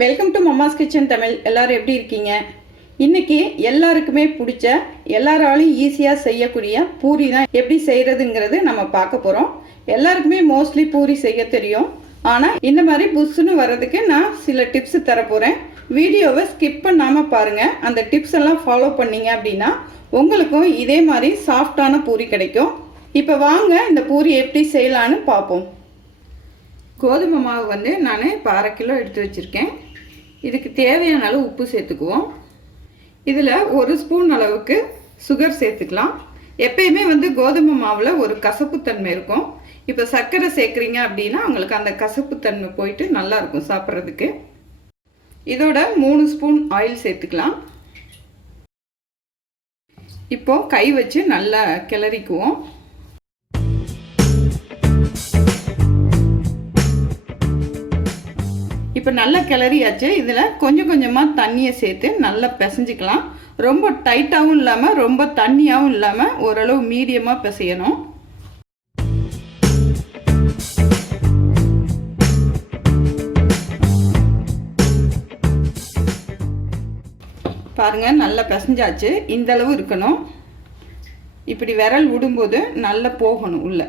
Welcome to Mamma's kitchen Tamil. எல்லாரும் எப்படி இருக்கீங்க? இன்னைக்கு எல்லாருக்குமே பிடிச்ச, எல்லாராலையும் ஈஸியாக செய்யக்கூடிய பூரி தான் எப்படி செய்கிறதுங்கிறது நம்ம பார்க்க போகிறோம். எல்லாருக்குமே மோஸ்ட்லி பூரி செய்ய தெரியும். ஆனால் இந்த மாதிரி புஷ்ஷுன்னு வர்றதுக்கு நான் சில டிப்ஸ் தரப்போகிறேன். வீடியோவை ஸ்கிப் பண்ணாமல் பாருங்கள். அந்த டிப்ஸ் எல்லாம் ஃபாலோ பண்ணீங்க அப்படின்னா உங்களுக்கும் இதே மாதிரி சாஃப்டான பூரி கிடைக்கும். இப்போ வாங்க இந்த பூரி எப்படி செய்யலான்னு பார்ப்போம். கோதுமை மாவு வந்து நான் இப்போ 1/2 கிலோ எடுத்து வச்சுருக்கேன். இதுக்கு தேவையான அளவு உப்பு சேர்த்துக்குவோம். இதில் 1 ஸ்பூன் அளவுக்கு சுகர் சேர்த்துக்கலாம். எப்பயுமே வந்து கோதுமை மாவில் ஒரு கசப்புத்தன்மை இருக்கும். இப்போ சர்க்கரை சேர்க்குறீங்க அப்படின்னா உங்களுக்கு அந்த கசப்புத்தன்மை போயிட்டு நல்லாயிருக்கும் சாப்பிட்றதுக்கு. இதோட 3 ஸ்பூன் ஆயில் சேர்த்துக்கலாம். இப்போது கை வச்சு நல்லா கிளறிக்குவோம். இப்போ நல்லா கிளறியாச்சு. இதில் கொஞ்சம் கொஞ்சமாக தண்ணியை சேர்த்து நல்லா பிசைஞ்சிக்கலாம். ரொம்ப டைட்டாகவும் இல்லாமல் ரொம்ப தண்ணியாகவும் இல்லாமல் ஓரளவு மீடியமாக பிசையணும். பாருங்கள், நல்லா பிசைஞ்சாச்சு. இந்தளவு இருக்கணும். இப்படி விரல் விடும்போது நல்லா போகணும் உள்ள.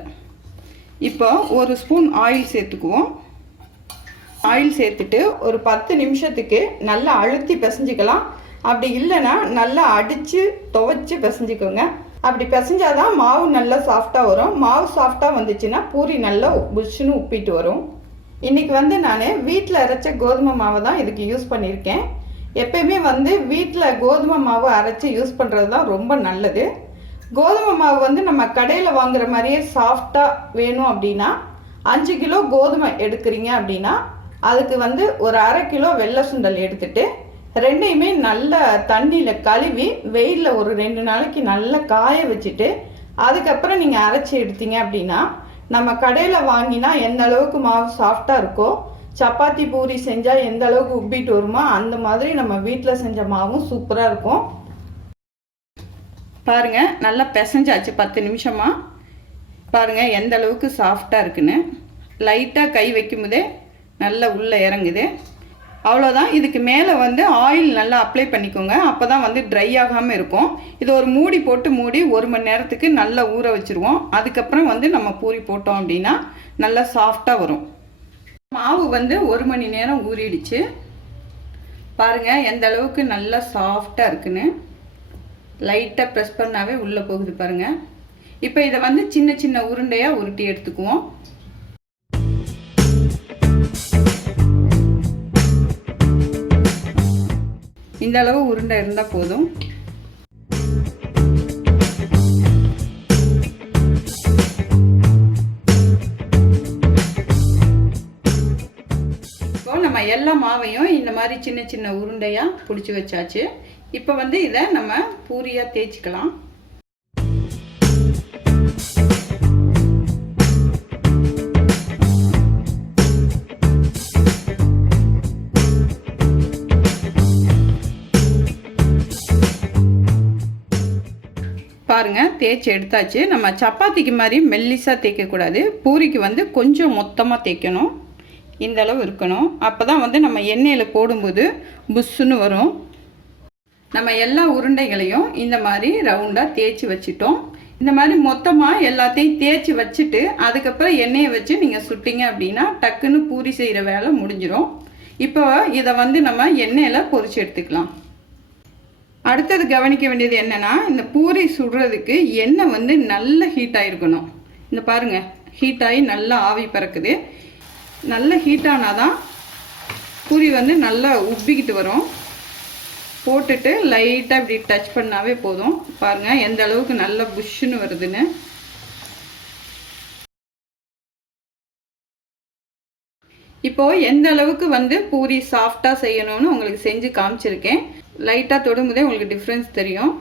இப்போ 1 ஸ்பூன் ஆயில் சேர்த்துக்குவோம். ஆயில் சேர்த்துட்டு ஒரு 10 நிமிஷத்துக்கு நல்லா அழுத்தி பிசைஞ்சிக்கலாம். அப்படி இல்லைன்னா நல்லா அடித்து துவைச்சி பிசைஞ்சிக்கோங்க. அப்படி பிசைஞ்சாதான் மாவு நல்லா சாஃப்டாக வரும். மாவு சாஃப்டாக வந்துச்சுன்னா பூரி நல்லா புஷ்ஷுன்னு உப்பிட்டு வரும். இன்றைக்கி வந்து நான் வீட்டில் அரைச்ச கோதுமை மாவை தான் இதுக்கு யூஸ் பண்ணியிருக்கேன். எப்பயுமே வந்து வீட்டில் கோதுமை மாவு அரைச்சி யூஸ் பண்ணுறது தான் ரொம்ப நல்லது. கோதுமை மாவு வந்து நம்ம கடையில் வாங்குற மாதிரியே சாஃப்டாக வேணும் அப்படின்னா 5 கிலோ கோதுமை எடுக்கிறீங்க அப்படின்னா அதுக்கு வந்து ஒரு 1/2 கிலோ வெள்ளை சுண்டல் எடுத்துட்டு ரெண்டையுமே நல்லா தண்ணியில் கழுவி வெயிலில் ஒரு 2 நாளைக்கு நல்லா காய வச்சுட்டு அதுக்கப்புறம் நீங்கள் அரைச்சி எடுத்தீங்க அப்படின்னா நம்ம கடையில் வாங்கினா எந்த அளவுக்கு மாவு சாஃப்டாக இருக்கோ, சப்பாத்தி பூரி செஞ்சால் எந்த அளவுக்கு உப்பிட்டு வருமோ அந்த மாதிரி நம்ம வீட்டில் செஞ்ச மாவும் சூப்பராக இருக்கும். பாருங்கள், நல்லா பிசைஞ்சாச்சு 10 நிமிஷமாக. பாருங்கள் எந்த அளவுக்கு சாஃப்டாக இருக்குன்னு. லைட்டாக கை வைக்கும்போதே நல்லா உள்ளே இறங்குது. அவ்வளோதான். இதுக்கு மேலே வந்து ஆயில் நல்லா அப்ளை பண்ணிக்கோங்க. அப்போ தான் வந்து ட்ரை ஆகாமல் இருக்கும். இது ஒரு மூடி போட்டு மூடி 1 மணி நேரத்துக்கு நல்லா ஊற வச்சுருவோம். அதுக்கப்புறம் வந்து நம்ம பூரி போட்டோம் அப்படின்னா நல்லா சாஃப்டாக வரும். மாவு வந்து 1 மணி நேரம் ஊறிடுச்சு. பாருங்கள் எந்த அளவுக்கு நல்லா சாஃப்டாக இருக்குன்னு. லைட்டாக ப்ரெஸ் பண்ணாவே உள்ளே போகுது பாருங்கள். இப்போ இதை வந்து சின்ன சின்ன உருண்டையாக உருட்டி எடுத்துக்குவோம். இந்த அளவு உருண்டை இருந்தால் போதும். இப்போ நம்ம எல்லா மாவையும் இந்த மாதிரி சின்ன சின்ன உருண்டையாக பிடிச்சி வச்சாச்சு. இப்போ வந்து இதை நம்ம பூரியாக தேய்ச்சிக்கலாம். பாருங்கள், தேய்ச்சி எடுத்தாச்சு. நம்ம சப்பாத்திக்கு மாதிரி மெல்லிஸாக தேய்க்கக்கூடாது. பூரிக்கு வந்து கொஞ்சம் மொத்தமாக தேய்க்கணும். இந்த அளவு இருக்கணும். அப்போ தான் வந்து நம்ம எண்ணெயில் போடும்போது புஷ்ஷுன்னு வரும். நம்ம எல்லா உருண்டைகளையும் இந்த மாதிரி ரவுண்டாக தேய்ச்சி வச்சிட்டோம். இந்த மாதிரி மொத்தமாக எல்லாத்தையும் தேய்ச்சி வச்சுட்டு அதுக்கப்புறம் எண்ணெயை வச்சு நீங்கள் சுட்டிங்க அப்படின்னா டக்குன்னு பூரி செய்கிற வேலை முடிஞ்சிடும். இப்போ இதை வந்து நம்ம எண்ணெயில் பொரிச்சு எடுத்துக்கலாம். அடுத்தது கவனிக்க வேண்டியது என்னென்னா, இந்த பூரி சுடுறதுக்கு எண்ணெய் வந்து நல்ல ஹீட் ஆகிருக்கணும். இந்த பாருங்கள், ஹீட் ஆகி நல்லா ஆவி பறக்குது. நல்ல ஹீட் ஆனால் தான் பூரி வந்து நல்லா உப்பிக்கிட்டு வரும். போட்டுட்டு லைட்டாக இப்படி டச் பண்ணாவே போதும். பாருங்கள் எந்த அளவுக்கு நல்லா புஷ்ஷுன்னு வருதுன்னு. இப்போது எந்த அளவுக்கு வந்து பூரி சாஃப்டாக செய்யணும்னு உங்களுக்கு செஞ்சு காமிச்சிருக்கேன். லைட்டாக தொடும்போதே உங்களுக்கு டிஃப்ரென்ஸ் தெரியும்.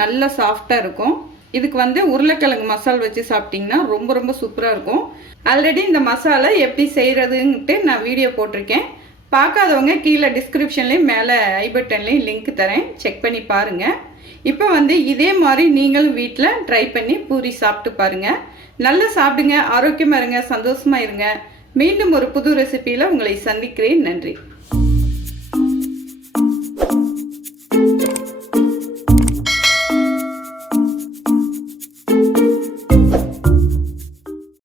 நல்லா சாஃப்டாக இருக்கும். இதுக்கு வந்து உருளைக்கிழங்கு மசால் வச்சு சாப்பிட்டிங்கன்னா ரொம்ப ரொம்ப சூப்பராக இருக்கும். ஆல்ரெடி இந்த மசாலா எப்படி செய்கிறதுன்ட்டு நான் வீடியோ போட்டிருக்கேன். பார்க்காதவங்க கீழே டிஸ்கிரிப்ஷன்லேயும் மேலே ஐ பட்டன்லேயும் லிங்க் தரேன், செக் பண்ணி பாருங்கள். இப்போ வந்து இதே மாதிரி நீங்களும் வீட்டில் ட்ரை பண்ணி பூரி சாப்பிட்டு பாருங்கள். நல்லா சாப்பிடுங்க, ஆரோக்கியமாக இருங்க, சந்தோஷமாக இருங்க. மீண்டும் ஒரு புது ரெசிபியில் உங்களை சந்திக்கிறேன். நன்றி.